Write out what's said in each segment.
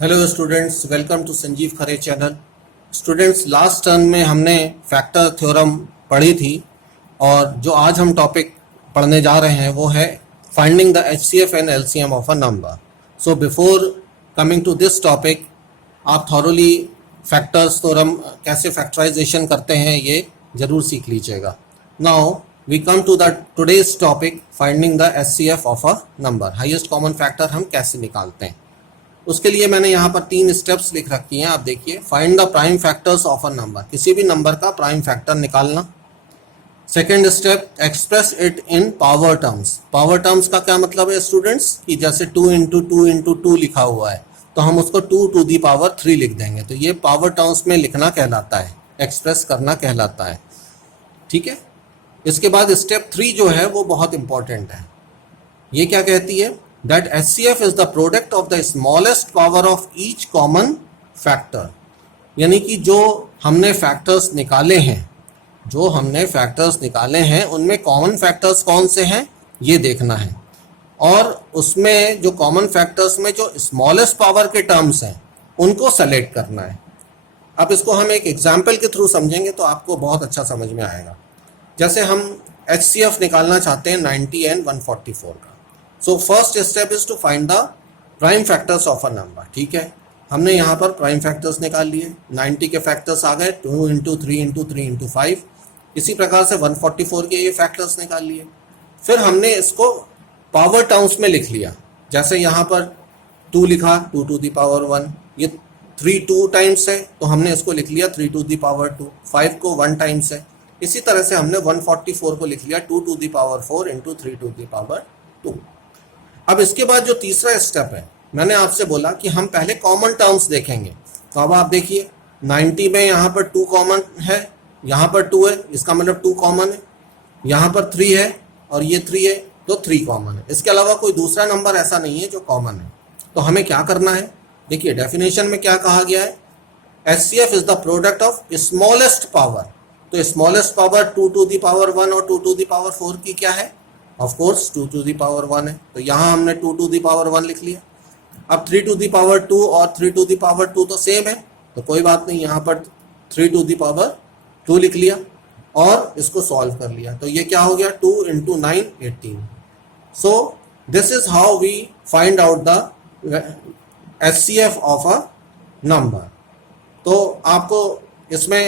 Hello students, welcome to Sanjeev Khare channel. Students, last term में हमने factor theorem पढ़ी थी और जो आज हम टॉपिक पढ़ने जा रहे हैं वो है finding the HCF and LCM of a number. So before coming to this topic, आप थॉरोली फैक्टर्स थ्योरम कैसे फैक्टराइजेशन करते हैं ये ज़रूर सीख लीजिएगा। Now we come to the today's topic, finding the HCF of a number. Highest common factor हम कैसे निकालते हैं, उसके लिए मैंने यहाँ पर 3 स्टेप्स लिख रखी हैं। आप देखिए, find the prime factors of a number, किसी भी नंबर का प्राइम फैक्टर निकालना। Second step, express it in power terms. Power terms का क्या मतलब है स्टूडेंट्स, कि जैसे 2 इंटू 2 इंटू 2 लिखा हुआ है तो हम उसको 2 टू दी पावर 3 लिख देंगे, तो ये पावर टर्म्स में लिखना कहलाता है, एक्सप्रेस करना कहलाता है। ठीक है। इसके बाद स्टेप 3 जो है वो बहुत इंपॉर्टेंट है। ये क्या कहती है, that HCF is the product of the smallest power of each common factor। यानी कि जो हमने फैक्टर्स निकाले हैं उनमें कॉमन फैक्टर्स कौन से हैं ये देखना है, और उसमें जो कॉमन फैक्टर्स में जो स्मॉलेस्ट पावर के टर्म्स हैं उनको सेलेक्ट करना है। अब इसको हम एक एग्जाम्पल के थ्रू समझेंगे तो आपको बहुत अच्छा समझ में आएगा। जैसे हम HCF निकालना चाहते हैं 90 एंड 144 का। So first step is to find the prime factors of a number. ठीक है, हमने यहाँ पर प्राइम फैक्टर्स निकाल लिए। 90 के फैक्टर्स आ गए 2 इंटू 3 इंटू 3 इंटू 5। इसी प्रकार से 144 के ये फैक्टर्स निकाल लिए। फिर हमने इसको पावर टर्म्स में लिख लिया। जैसे यहाँ पर 2 लिखा 2 टू दी पावर 1, ये 3 2 टाइम्स है तो हमने इसको लिख लिया 3 टू दी पावर 2। 5 को 1 टाइम्स है, इसी तरह से हमने 144 को लिख लिया 2 to the power 4 into 3 to the power 2। अब इसके बाद जो तीसरा स्टेप है, मैंने आपसे बोला कि हम पहले कॉमन टर्म्स देखेंगे। तो अब आप देखिए 90 में यहाँ पर 2 कॉमन है, यहाँ पर 2 है, इसका मतलब 2 कॉमन है। यहाँ पर 3 है और ये 3 है तो 3 कॉमन है। इसके अलावा कोई दूसरा नंबर ऐसा नहीं है जो कॉमन है। तो हमें क्या करना है, देखिए डेफिनेशन में क्या कहा गया है, HCF is the product of smallest power. तो smallest power 2 to the power 1 और 2 टू दी पावर 4 की क्या है, of course 2 to the power 1 है, तो यहाँ हमने 2 टू दी पावर 1 लिख लिया। अब 3 टू दी पावर 2 और 3 टू दी पावर 2 तो सेम है, तो कोई बात नहीं, यहाँ पर 3 टू दी पावर 2 लिख लिया और इसको सॉल्व कर लिया। तो ये क्या हो गया, 2 into 9 18। So this is how we find out the HCF of a number. तो आपको इसमें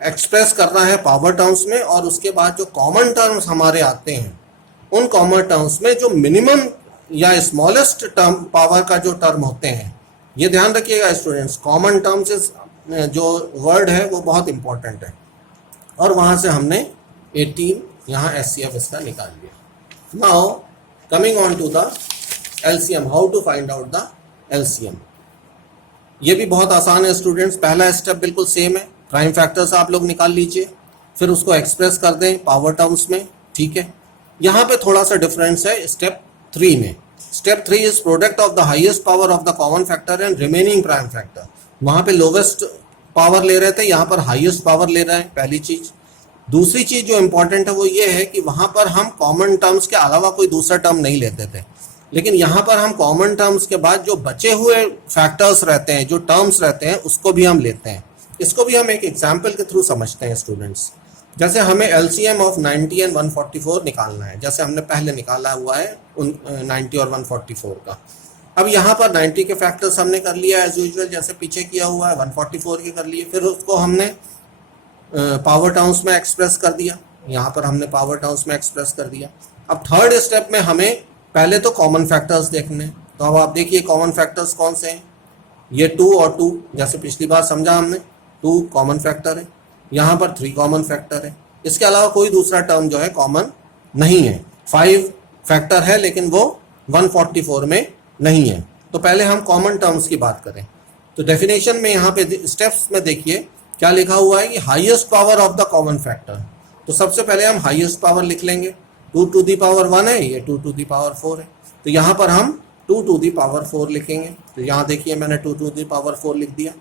एक्सप्रेस करना है पावर टर्म्स में, और उसके बाद जो कॉमन टर्म्स हमारे आते हैं उन कॉमन टर्म्स में जो मिनिमम या स्मॉलेस्ट टर्म पावर का जो टर्म होते हैं, ये ध्यान रखिएगा स्टूडेंट्स, कॉमन टर्म्स जो वर्ड है वो बहुत इंपॉर्टेंट है। और वहाँ से हमने 18 यहाँ HCF इसका निकाल लिया। Now coming on to the LCM, how to find out the LCM। ये भी बहुत आसान है स्टूडेंट्स। पहला स्टेप बिल्कुल सेम है, प्राइम फैक्टर्स आप लोग निकाल लीजिए, फिर उसको एक्सप्रेस कर दें पावर टर्म्स में। ठीक है, यहाँ पे थोड़ा सा डिफरेंस है स्टेप 3 में। Step 3 is product of the highest power of the common factor and remaining prime factor. वहाँ पे लोवेस्ट पावर ले रहे थे, यहाँ पर हाईएस्ट पावर ले रहे हैं, पहली चीज। दूसरी चीज जो इंपॉर्टेंट है वो ये है कि वहाँ पर हम कॉमन टर्म्स के अलावा कोई दूसरा टर्म नहीं लेते थे, लेकिन यहाँ पर हम कॉमन टर्म्स के बाद जो बचे हुए फैक्टर्स रहते हैं, जो टर्म्स रहते हैं, उसको भी हम लेते हैं। इसको भी हम एक एग्जाम्पल के थ्रू समझते हैं स्टूडेंट्स। जैसे हमें LCM ऑफ 90 एंड 144 निकालना है, जैसे हमने पहले निकाला हुआ है 90 और 144 का। अब यहाँ पर 90 के फैक्टर्स हमने कर लिया एज यूजुअल, जैसे पीछे किया हुआ है, 144 के कर लिए, फिर उसको हमने पावर टर्म्स में एक्सप्रेस कर दिया। यहाँ पर हमने पावर टर्म्स में एक्सप्रेस कर दिया। अब थर्ड स्टेप में हमें पहले तो कॉमन फैक्टर्स देखने। तो अब आप देखिए कॉमन फैक्टर्स कौन से हैं, ये 2 और 2, जैसे पिछली बार समझा हमने, 2 कॉमन फैक्टर है, यहाँ पर 3 कॉमन फैक्टर है। इसके अलावा कोई दूसरा टर्म जो है कॉमन नहीं है। 5 फैक्टर है लेकिन वो 144 में नहीं है। तो पहले हम कॉमन टर्म्स की बात करें तो डेफिनेशन में यहाँ पे स्टेप्स में देखिए क्या लिखा हुआ है कि highest power of the common factor. तो सबसे पहले हम हाईएस्ट पावर लिख लेंगे। 2 टू दी पावर 1 है, ये 2 टू दी पावर 4 है, तो यहाँ पर हम 2 टू दी पावर 4 लिखेंगे। तो यहाँ देखिए मैंने 2 टू दी पावर 4 लिख दिया।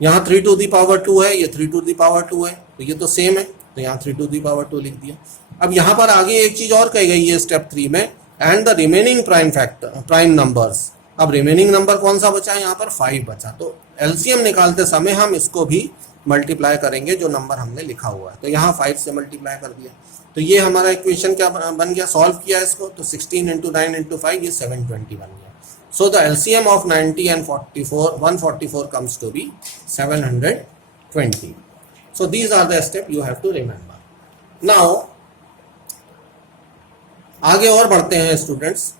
यहाँ 3 टू दी पावर 2 है, ये 3 टू दी पावर 2 है, तो ये तो सेम है, तो यहाँ 3 टू दी पावर 2 लिख दिया। अब यहाँ पर आगे एक चीज और कही गई है स्टेप 3 में, and the remaining prime numbers. अब रिमेनिंग नंबर कौन सा बचा है, यहाँ पर 5 बचा, तो एलसीएम निकालते समय हम इसको भी मल्टीप्लाई करेंगे जो नंबर हमने लिखा हुआ है, तो यहाँ 5 से मल्टीप्लाई कर दिया, तो ये हमारा इक्वेशन क्या बन गया, सॉल्व किया इसको, तो 16 इंटू 9 इंटू 5 ये 720 बन गया. So the LCM of 90 and 144 comes to be 720. So these are the step you have to remember. Now आगे और बढ़ते हैं students.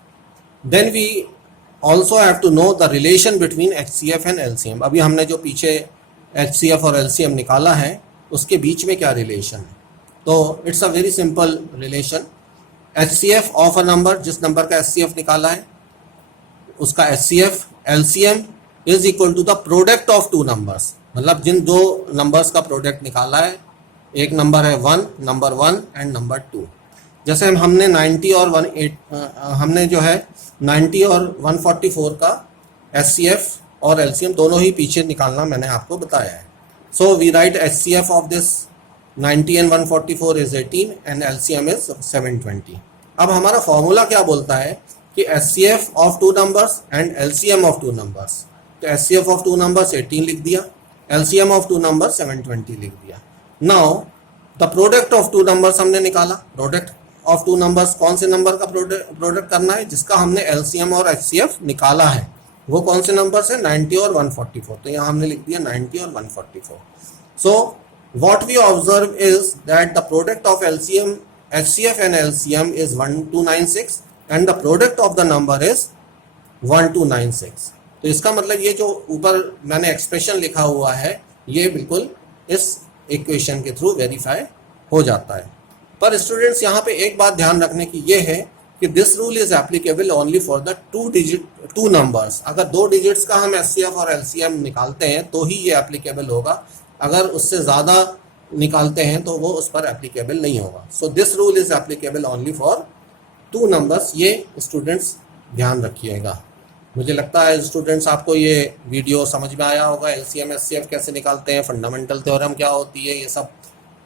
Then we also have to know the relation between HCF and LCM. अभी हमने जो पीछे HCF और LCM निकाला है उसके बीच में क्या रिलेशन है, तो it's a very simple relation. HCF of a number, जिस नंबर का एचसीएफ निकाला है उसका HCF LCM is equal to the product of two numbers. मतलब जिन दो नंबर्स का प्रोडक्ट निकाला है, एक नंबर है नंबर 1 एंड नंबर 2. जैसे हमने 90 और 144 का एचसीएफ और एलसीएम दोनों ही पीछे निकालना मैंने आपको बताया है. So we write HCF of this 90 and 144 is 18 and LCM is 720. अब हमारा फॉर्मूला क्या बोलता है कि HCF of two numbers and LCM of two numbers. तो एचसीएफ ऑफ टू नंबर्स 18 लिख दिया, एलसीएम ऑफ टू नंबर्स 720 लिख दिया. Now the product of two numbers हमने निकाला. प्रोडक्ट ऑफ टू नंबर्स, कौन से नंबर का प्रोडक्ट करना है, जिसका हमने एलसीएम और एचसीएफ निकाला है, वो कौन से नंबर्स है, 90 और 144. तो यहाँ हमने लिख दिया 90 और 144. So what we observe is that the product of LCM, HCF and LCM is 1296 and the product of the number is 1296. तो इसका मतलब ये जो ऊपर मैंने एक्सप्रेशन लिखा हुआ है ये बिल्कुल इस इक्वेशन के थ्रू वेरीफाई हो जाता है. पर स्टूडेंट्स यहाँ पे एक बात ध्यान रखने की ये है कि this rule is applicable only for the two numbers. अगर 2 डिजिट्स का हम एचसीएफ और एलसीएम निकालते हैं तो ही ये एप्लीकेबल होगा. अगर उससे ज़्यादा निकालते हैं तो वो उस पर एप्लीकेबल नहीं होगा. So this rule is applicable only for 2 numbers. ये स्टूडेंट्स ध्यान रखिएगा. मुझे लगता है स्टूडेंट्स आपको ये वीडियो समझ में आया होगा. एलसीएम एचसीएफ कैसे निकालते हैं, फंडामेंटल थ्योरम क्या होती है, ये सब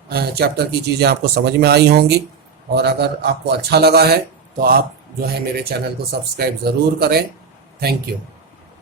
चैप्टर की चीज़ें आपको समझ में आई होंगी. और अगर आपको अच्छा लगा है तो आप जो है मेरे चैनल को सब्सक्राइब ज़रूर करें. Thank you.